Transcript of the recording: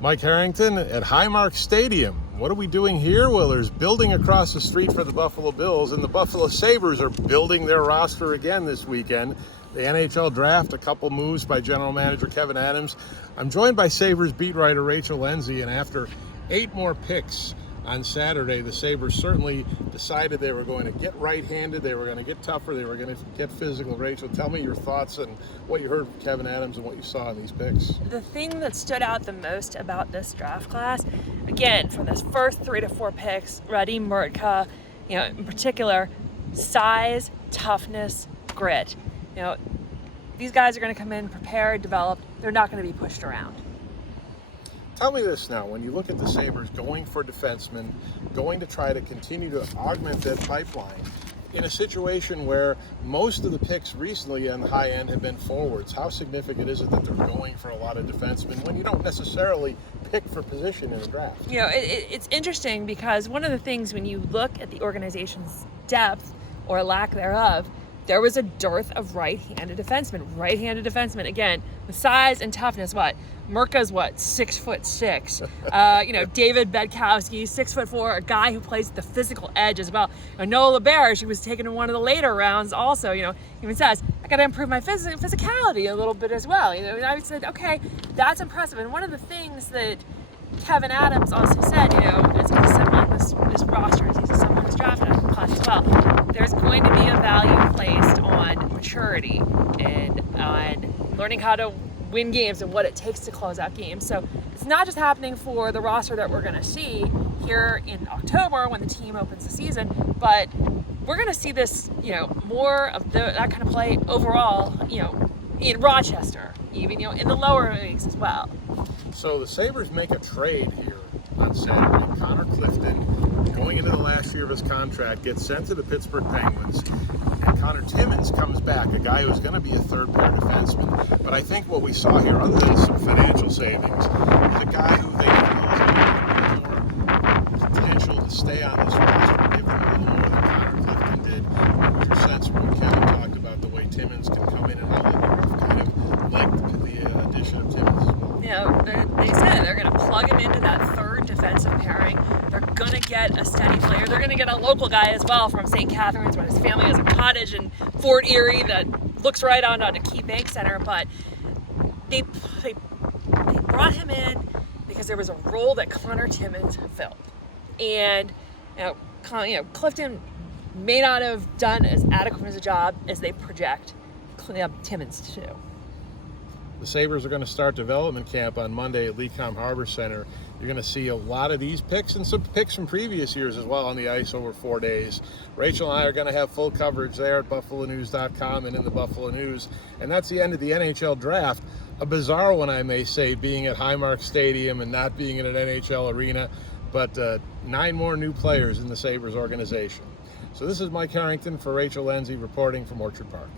Mike Harrington at Highmark Stadium. What are we doing here? Well, there's building across the street for the Buffalo Bills, and the Buffalo Sabres are building their roster again this weekend. The NHL draft, a couple moves by General Manager Kevin Adams. I'm joined by Sabres beat writer Rachel Lenzi, and after 8 more picks on Saturday, the Sabres certainly decided they were going to get right-handed, they were going to get tougher, they were going to get physical. Rachel, tell me your thoughts on what you heard from Kevin Adams and what you saw in these picks. The thing that stood out the most about this draft class, again, from this first 3 to 4 picks, Radim Murtka, in particular, size, toughness, grit. These guys are going to come in prepared, developed. They're not going to be pushed around. Tell me this now, when you look at the Sabres going for defensemen, going to try to continue to augment that pipeline, in a situation where most of the picks recently on the high end have been forwards, how significant is it that they're going for a lot of defensemen when you don't necessarily pick for position in a draft? It's interesting because one of the things when you look at the organization's depth or lack thereof, there was a dearth of right-handed defensemen. Again, with size and toughness, Murka's 6'6". David Bedkowski, 6'4", a guy who plays at the physical edge as well. Noah LeBerge, who was taken in one of the later rounds, also, even says, I got to improve my physicality a little bit as well. And I said, okay, that's impressive. And one of the things that Kevin Adams also said, as he's assembling this roster, as he's assembling this draft class as well, there's going to be a value placed on maturity and on learning how to win games and what it takes to close out games. So it's not just happening for the roster that we're going to see here in October when the team opens the season, but we're going to see this, more of that kind of play overall, in Rochester, even, in the lower leagues as well. So the Sabres make a trade here on Saturday. Connor Clifton, going into the last year of his contract, gets sent to the Pittsburgh Penguins. And Connor Timmins comes back, a guy who's going to be a third-pair defenseman. But I think what we saw here, other than some financial savings, is a guy who they feel has more potential to stay on this roster, give them a little more than Connor Clifton did. What's your sense from what Kevin talked about the way Timmins can come in and how they kind of like the addition of Timmins as well? They said they're going to plug him into that third defensive pairing. They're going to get a steady player. They're going to get a local guy as well from St. Catharines, where his family has a cottage in Fort Erie that looks right on a Key Bank Center. But they brought him in because there was a role that Connor Timmins filled. And Clifton may not have done as adequate as a job as they project Timmins to do. The Sabres are going to start development camp on Monday at Lecom Harbor Center. You're going to see a lot of these picks and some picks from previous years as well on the ice over 4 days. Rachel and I are going to have full coverage there at BuffaloNews.com and in the Buffalo News. And that's the end of the NHL draft. A bizarre one, I may say, being at Highmark Stadium and not being in an NHL arena. But 9 more new players in the Sabres organization. So this is Mike Harrington for Rachel Lenzi reporting from Orchard Park.